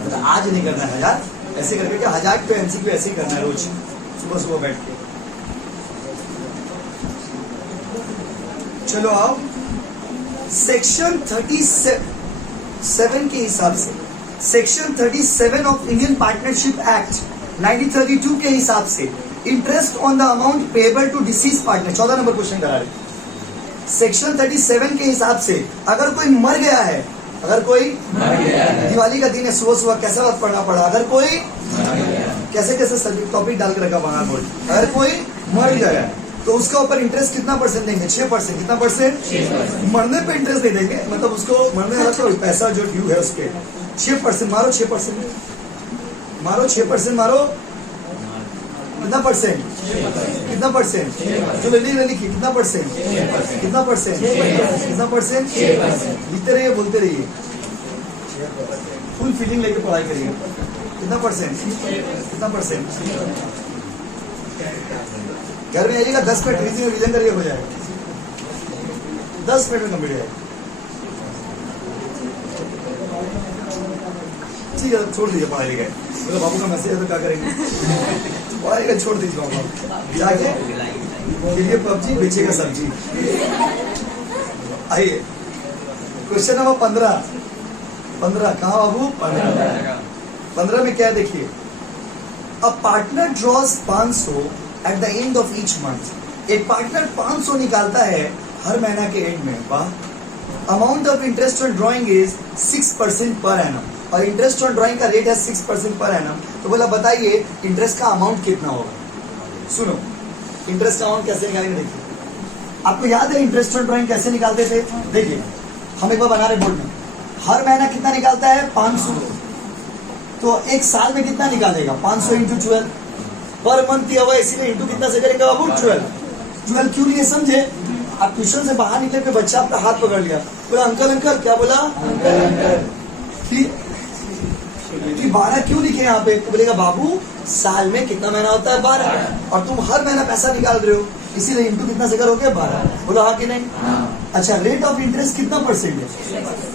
मतलब आज नहीं करना है 1000, ऐसे करके क्या 1000 तो एमसीक्यू ऐसे ही करना है रोज सुबह सुबह बैठ के। चलो आओ, सेक्शन 37 के हिसाब से, section 37 of Indian partnership act 1932 के हिसाब से interest on the amount payable to deceased partner, 14 number question करा रहे। सेक्शन 37 के हिसाब से अगर कोई मर गया है, अगर कोई दिवाली का दिन है, सुबह सुबह कैसा बात पढ़ना पड़ा, अगर कोई कैसे कैसे टॉपिक डाल के रखा बाहर बोल, अगर कोई मर गया है तो उसका ऊपर इंटरेस्ट कितना परसेंट देंगे? 6%। कितना परसेंट? मरने पे इंटरेस्ट नहीं देंगे, मतलब उसको मरने वाला तो पैसा जो ड्यू है उसके 6% मारो, 6% मारो, 6% मारो, कितना परसेंट? कितना परसेंट? जो लिखिए कितना परसेंट? कितना परसेंट? कितना परसेंट? लिखते रहिए, बोलते रहिए, फुल फीलिंग लेके पढ़ाई करिए। कितना परसेंट? कितना परसेंट? घर में आइएगा, 10 मिनट रिवीजन करिए, हो जाएगा 10 मिनट में कंप्लीट है। ठीक है, छोड़ दीजिए पढ़ाई लिखाई, मतलब बाबू का मैसेज है तो क्या करेंगे, पढ़ाई लिखाई छोड़ दीजिए बाबू, जाके खेलिए पबजी, बेचेगा सब्जी। आइए क्वेश्चन नंबर 15 कहाँ बाबू? 15 में क्या देखिए, a partner draws 500 at the end of each month, एक पार्टनर 500 निकालता है हर महीना के एंड में। वाह। Amount of interest on drawing is 6% per annum, और इंटरेस्ट ऑन ड्रॉइंग का रेट है 6% पर एनम। तो बोला बताइए इंटरेस्ट का अमाउंट कितना होगा? सुनो, इंटरेस्ट का अमाउंट कैसे निकालेंगे देखिए। आपको याद है इंटरेस्ट ऑन ड्रॉइंग कैसे निकालते थे? देखिए हम एक बार बना रहे बोर्ड में, हर महीना कितना निकालता है? 500, तो एक साल में कितना निकालेगा? 500 इंटू 12 पर मंथ दिया हुआ, इसीलिए इंटू कितना से करेगा बाबू? 12 क्यों लिए समझे? आप ट्यूशन से बाहर निकले पे बच्चा आपका हाथ पकड़ लिया, बोला अंकल अंकल, क्या बोला? कि 12 क्यों लिखे यहाँ पे? तो बोलेगा बाबू साल में कितना महीना होता है? 12, और तुम हर महीना पैसा निकाल रहे हो, इसीलिए इंटू कितना से करोगे? 12। बोला हाँ कि नहीं? अच्छा, रेट ऑफ इंटरेस्ट कितना परसेंट है?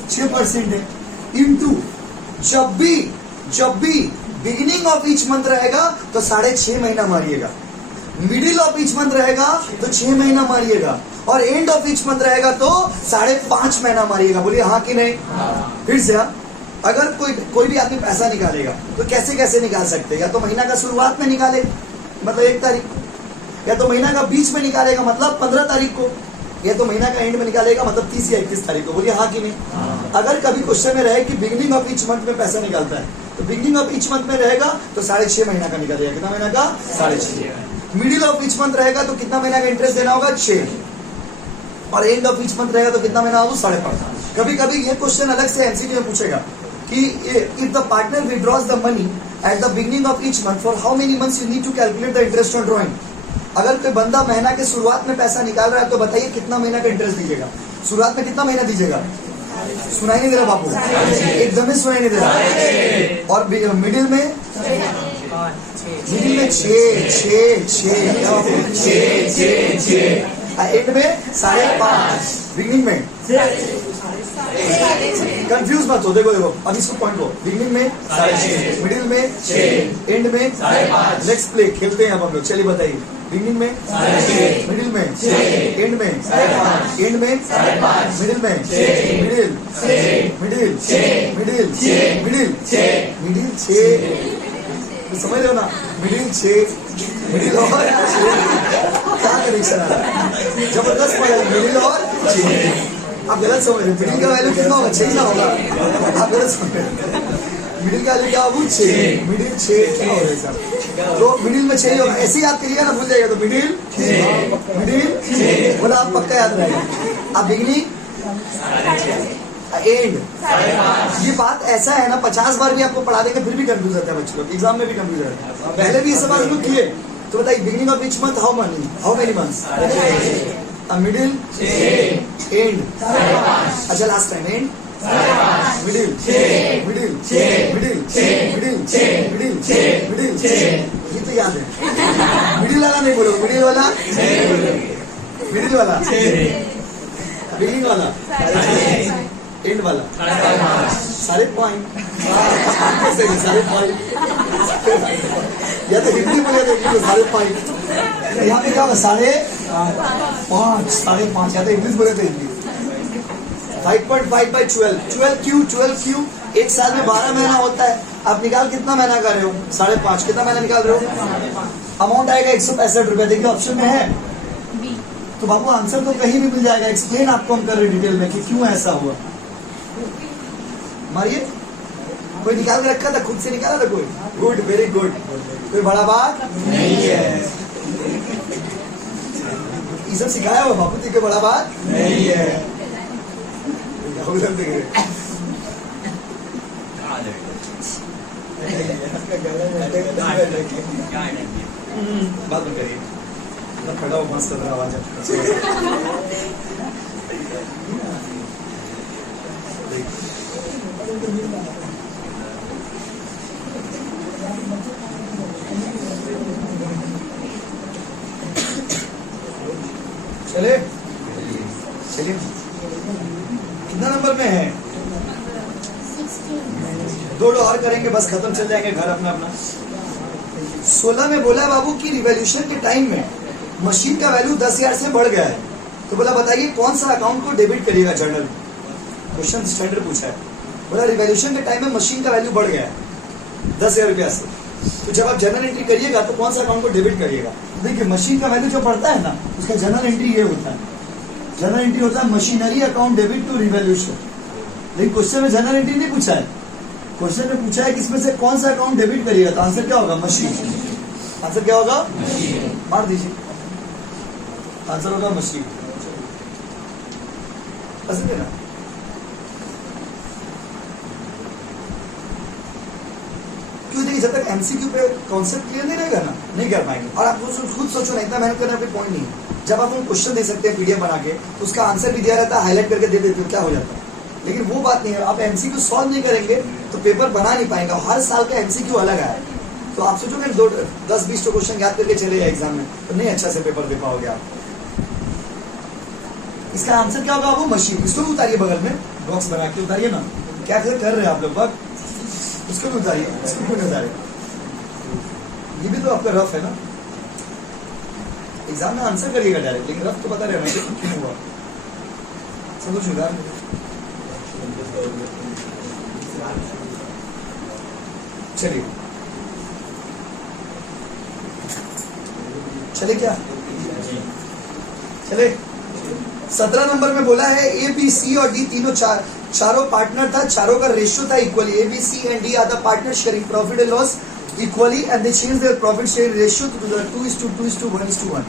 6% है। इंटू जब भी बिगिनिंग ऑफ ईच मंथ रहेगा तो 6.5 महीना मारिएगा, मिडिल ऑफ ईच मंथ रहेगा तो 6 महीना मारिएगा, और एंड ऑफ ईच मंथ रहेगा तो 5.5 महीना मारिएगा। बोलिए हाँ कि नहीं? फिर से अगर कोई भी आदमी पैसा निकालेगा तो कैसे कैसे निकाल सकते हैं? या तो महीना का शुरुआत में निकाले, मतलब 1 तारीख, या तो महीना का बीच में निकालेगा, मतलब 15 तारीख को, या तो महीना का एंड में निकालेगा, मतलब 30 या 31 तारीख को। बोलिए हाँ कि नहीं? अगर कभी क्वेश्चन में रहे कि बिगिनिंग ऑफ ईच मंथ में पैसा निकालता है, तो बिगिनिंग ऑफ ईच मंथ में रहेगा तो 6.5 महीना का निकालेगा। कितना महीना का? 6.5। मिडिल ऑफ ईच मंथ रहेगा तो कितना महीना का इंटरेस्ट देना होगा? 6, और एंड ऑफ ईच मंथ रहेगा तो कितना महीना होगा? 5.5। कभी कभी ये क्वेश्चन अलग से एमसीक्यू में पूछेगा कि if the partner withdraws the money at the beginning of each month, for how many months you need to calculate the interest on drawing. अगर कोई बंदा महीना के शुरुआत में पैसा निकाल रहा है तो बताइए कितना महीना का इंटरेस्ट दीजिएगा? शुरुआत में कितना महीना दीजिएगा? सुनाई नहीं दे रहा बाबू? एकदम ही सुनाई नहीं दे रहा। और मिडिल में 6, एंड में 5.5, बिगिनिंग में कंफ्यूज मत हो। देखो अब इसको पॉइंट को, बिगिनिंग में 6.5, मिडिल में 6, एंड में 5.5। नेक्स्ट प्ले खेलते हैं अब हम लोग, चलिए बताइए। बिगिनिंग में 6, मिडिल में 6, एंड में 5.5, एंड में 5.5, मिडिल में 6, मिडिल 6, समझ रहे हो ना? मिडिल 6, मिडिल और 6, क्या कनेक्शन आ रहा है? जबरदस्त पढ़ाई, मिडिल और 6। आप गलत समझ रहे, मिडिल का वैल्यू कितना होगा? 6 ना होगा, आप गलत समझ रहे। मिडिल का वैल्यू क्या होगा? 6, मिडिल 6 क्या होगा सर? तो मिडिल में 6 होगा, ऐसे याद करिएगा ना, भूल जाएगा। तो मिडिल 6 बोला, आप पक्का याद रहेगा। आप बिगिनिंग एंड, ये बात ऐसा है ना, 50 बार भी आपको पढ़ा देंगे फिर भी कंफ्यूज रहता है बच्चों लोग, एग्जाम में भी कंफ्यूज रहता है। पहले भी ये सवाल लोग किए, तो बताइए beginning of each month how many months? Middle end, अच्छा last time end, middle middle middle middle middle. ये तो याद है। मिडिल वाला नहीं बोलो, मिडिल वाला, मिडिल वाला, बिगिनिंग वाला, एंड वाला, सारे पॉइंट, सारे पॉइंट, या तो हिंदी बोले तो इंग्लिश सारे पॉइंट। यहाँ पे क्या होगा? 5.5 या तो इंग्लिश बोले तो इंग्लिश। 5.5 by 12, 12 क्यू, एक साल में 12 महीना होता है। आप निकाल कितना महीना कर रहे हो? 5.5। कितना महीना निकाल रहे हो? अमाउंट आएगा 165 रुपए। देखिए ऑप्शन में है, तो बाबू आंसर तो कहीं भी मिल जाएगा। एक्सप्लेन आपको हम कर रहे हैं डिटेल में कि क्यों ऐसा हुआ। मारिए, कोई निकाल के रखा था, खुद से निकाला था कोई? Good, very good. कोई बड़ा बात नहीं है। ये सब सिखाया हुआ बापू जी, कोई बड़ा बात नहीं है। बात नहीं करिए, खड़ा हो, मस्त कर रहा आवाज। चले चलिए, कितना नंबर में है? 2 और करेंगे बस, खत्म, चल जाएंगे घर अपना अपना। 16 में बोला बाबू कि रिवॉल्यूशन के टाइम में मशीन का वैल्यू 10,000 से बढ़ गया है। तो बोला बताइए कौन सा अकाउंट को डेबिट करिएगा? जर्नल क्वेश्चन स्टैंडर्ड पूछा है। बोला रिवॉल्यूशन के टाइम में मशीन का वैल्यू बढ़ गया है 10,000 रुपया से, तो जब आप जर्नल एंट्री करिएगा तो कौन सा अकाउंट को डेबिट करिएगा? देखिए मशीन का वैल्यू जो बढ़ता है ना, उसका जर्नल एंट्री ये होता है। जर्नल एंट्री होता है machinery account debit to revaluation. लेकिन क्वेश्चन में जर्नल एंट्री नहीं पूछा है, क्वेश्चन में पूछा है कि इसमें से कौन सा अकाउंट डेबिट करिएगा। तो आंसर क्या होगा? मशीन। आंसर क्या होगा? मार दीजिए, आंसर होगा मशीन। पसंद है ना? क्यों? देखिए जब तक एमसीक्यू पे कॉन्सेप्ट क्लियर नहीं रहेगा ना, नहीं कर पाएंगे। और आप खुद सोचो ना, इतना मेहनत करने का पॉइंट नहीं है। जब आप क्वेश्चन दे सकते हैं पीडीएफ बना के, तो उसका आंसर भी दिया रहता है, हाईलाइट करके दे देते हो, क्या हो जाता है। लेकिन वो बात नहीं है, आप एमसीक्यू सॉल्व नहीं करेंगे तो पेपर बना नहीं पाएंगे। हर साल का एमसीक्यू अलग है, तो आप सोचोगे 10-20 क्वेश्चन याद करके चले एग्जाम में, तो नहीं अच्छा से पेपर दे पाओगे आप। इसका आंसर क्या होगा? वो मशीन। इसको भी उतारिए, बगल में बॉक्स बना के उतारिए ना। क्या कर रहे हैं आप लोग? बग इसको भी उतारिए, इसको भी उतारिए। ये भी तो आपका रफ है ना, एग्जाम में आंसर करिएगा डायरेक्ट, लेकिन रफ तो बता रहे हैं क्यों हुआ। सब सुधार चलिए, चले क्या? चले। 17 नंबर में बोला है ए बी सी और डी तीनों चारों पार्टनर था, चारों का रेशियो था equally. A B C and D are the partner sharing profit and loss equally and they change their profit sharing ratio to 2:1:1.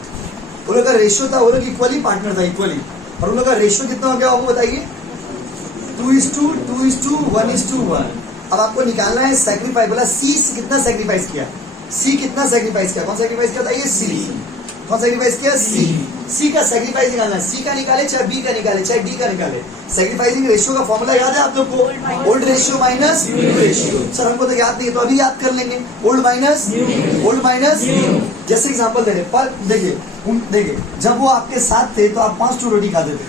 वो लोग का रेशियो था, वो लोग इक्वली पार्टनर था, इक्वली। और उन लोग का रेशियो कितना हो गया आपको बताइए? 2:1:1. अब आपको निकालना है सैक्रिफाइस। बोला सी कितना सैक्रिफाइस किया? सी कितना सैक्रिफाइस किया? कौन सैक्रिफाइस किया था? ये सी। कौन सैक्रिफाइस किया? सी। सी का सैक्रिफाइस निकालना है। सी का निकाले चाहे बी का निकाले चाहे डी का निकाले। सैक्रिफाइसिंग रेशियो का फॉर्मूला याद है आप लोग को? Old ratio minus new ratio. Sir हमको तो याद नहीं है, तो अभी याद कर लेंगे। ओल्ड माइनस जैसे एग्जांपल दे रहे, पर देखिए जब वो आपके साथ थे तो आप 5 रोटी खाते थे,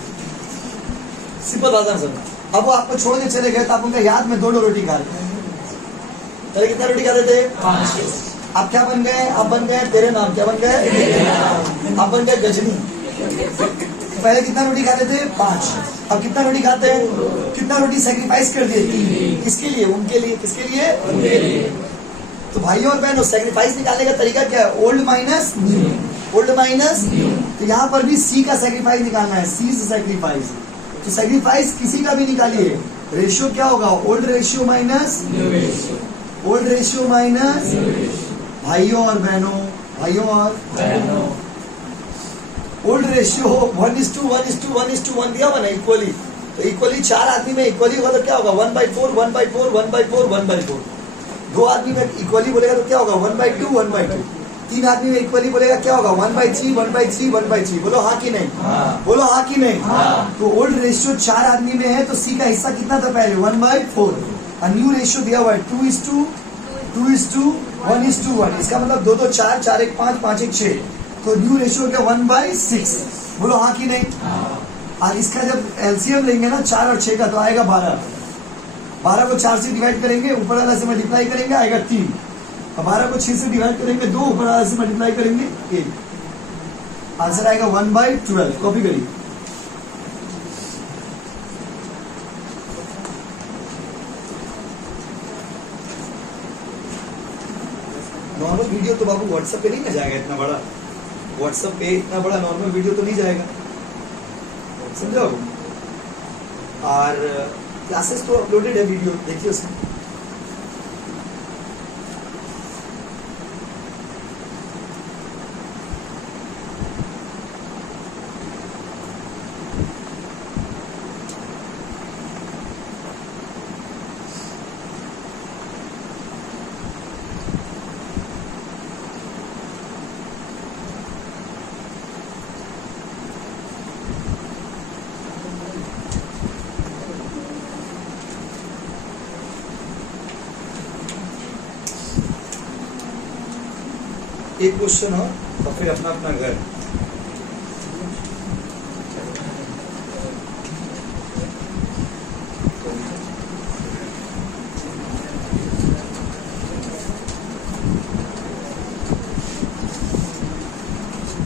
सिंपल बात है सर। अब वो आपको छोड़ के चले गए तो आप उनका याद में 2 रोटी खा रहे। पहले कितना रोटी खाते थे? 5। आप क्या बन गए? आप बन गए तेरे नाम। क्या बन गए? आप बन गए गजनी। पहले कितना रोटी खाते थे? 5। अब कितना रोटी खाते हैं? कितना रोटी सैक्रिफाइस कर दिए? 3। किसके लिए? उनके लिए। किसके लिए? उनके लिए। तो भाइयों और बहनों, सैक्रिफाइस निकालने का तरीका क्या है? Old minus new. Old minus new. तो यहाँ पर भी सी का सैक्रिफाइस निकालना है। सी से सैक्रिफाइस, तो सैक्रिफाइस किसी का भी निकालिए, रेशियो क्या होगा? Old ratio minus new ratio. Old ratio minus. भाइयों और बहनों, ओल्ड रेशियो 1:1:1:1 दिया हुआ ना, इक्वली। तो इक्वली 4 आदमी में इक्वली होगा तो क्या होगा? 1/4 1/4 1/4 1/4. 2 आदमी में इक्वली बोलेगा तो क्या होगा? 1/2 1/2. तीन आदमी में इक्वली बोलेगा क्या होगा? 1/3, 1/3, 1/3। बोलो हाँ कि नहीं? बोलो हाँ कि नहीं? तो ओल्ड रेशियो 4 आदमी में है तो सी का हिस्सा कितना था पहले? 1/4। और न्यू रेशियो दिया हुआ है 2:1:1। इसका मतलब 2 2 4, 4 1 5, 5 1 6। तो न्यू रेशियो क्या? 1/6। बोलो हाँ कि नहीं? और इसका जब एलसीएम लेंगे ना 4 और 6 का तो आएगा 12। 12 को 4 से डिवाइड करेंगे, ऊपर वाला से मल्टीप्लाई करेंगे, आएगा 3। और 12 को 6 से डिवाइड करेंगे 2, ऊपर वाला से मल्टीप्लाई करेंगे 1। आंसर आएगा 1/12। कॉपी करिए। नॉर्मल वीडियो तो बाबू व्हाट्सएप पे नहीं ना जाएगा इतना बड़ा। व्हाट्सएप पे इतना बड़ा नॉर्मल वीडियो तो नहीं जाएगा, समझो। और क्लासेस तो अपलोडेड है, वीडियो देखिए उसमें। एक क्वेश्चन हो और फिर अपना अपना घर।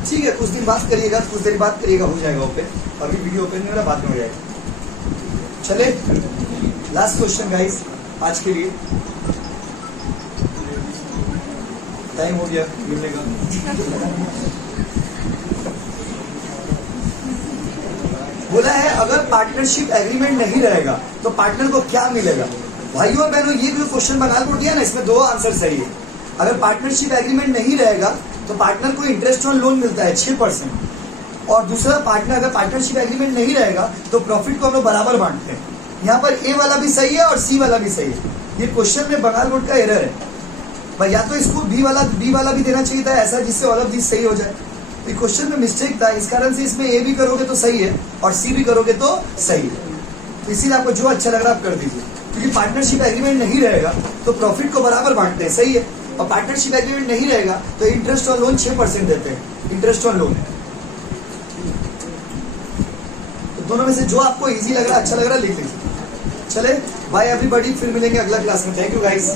ठीक है, कुछ दिन बात करिएगा, कुछ देर बात करिएगा, हो जाएगा ओपन। अभी वीडियो ओपन नहीं हो रहा, बाद में हो जाएगा। चले लास्ट क्वेश्चन गाइस आज के लिए। टाइम हो गया मिलने का। बोला है अगर पार्टनरशिप एग्रीमेंट नहीं रहेगा तो पार्टनर को क्या मिलेगा? भाइयों और बहनों, ये भी क्वेश्चन बंगाल को दिया ना, इसमें 2 आंसर सही है। अगर पार्टनरशिप एग्रीमेंट नहीं रहेगा तो पार्टनर को इंटरेस्ट ऑन लोन मिलता है 6%। और दूसरा पार्टनर, अगर पार्टनरशिप एग्रीमेंट नहीं रहेगा तो प्रॉफिट को हम लोग बराबर बांटते हैं। यहाँ पर ए वाला भी सही है और सी वाला भी सही है। ये क्वेश्चन में बंगाल बोर्ड का एरर है भाई। या तो इसको बी वाला भी देना चाहिए था ऐसा, जिससे ऑल ऑफ दिस सही हो जाए। तो क्वेश्चन में मिस्टेक था, इस कारण से इसमें ए भी करोगे तो सही है और सी भी करोगे तो सही है। तो इसीलिए आपको जो अच्छा लग रहा है आप कर दीजिए। क्योंकि पार्टनरशिप एग्रीमेंट नहीं रहेगा तो प्रॉफिट को बराबर बांटते हैं, सही है। और पार्टनरशिप एग्रीमेंट नहीं रहेगा तो इंटरेस्ट ऑन लोन 6% देते हैं, इंटरेस्ट ऑन लोन। तो दोनों में से जो आपको इजी लग रहा है, अच्छा लग रहा है, लिख लीजिए। चले बाय एवरीबॉडी, फिर मिलेंगे अगला क्लास में। Thank you guys.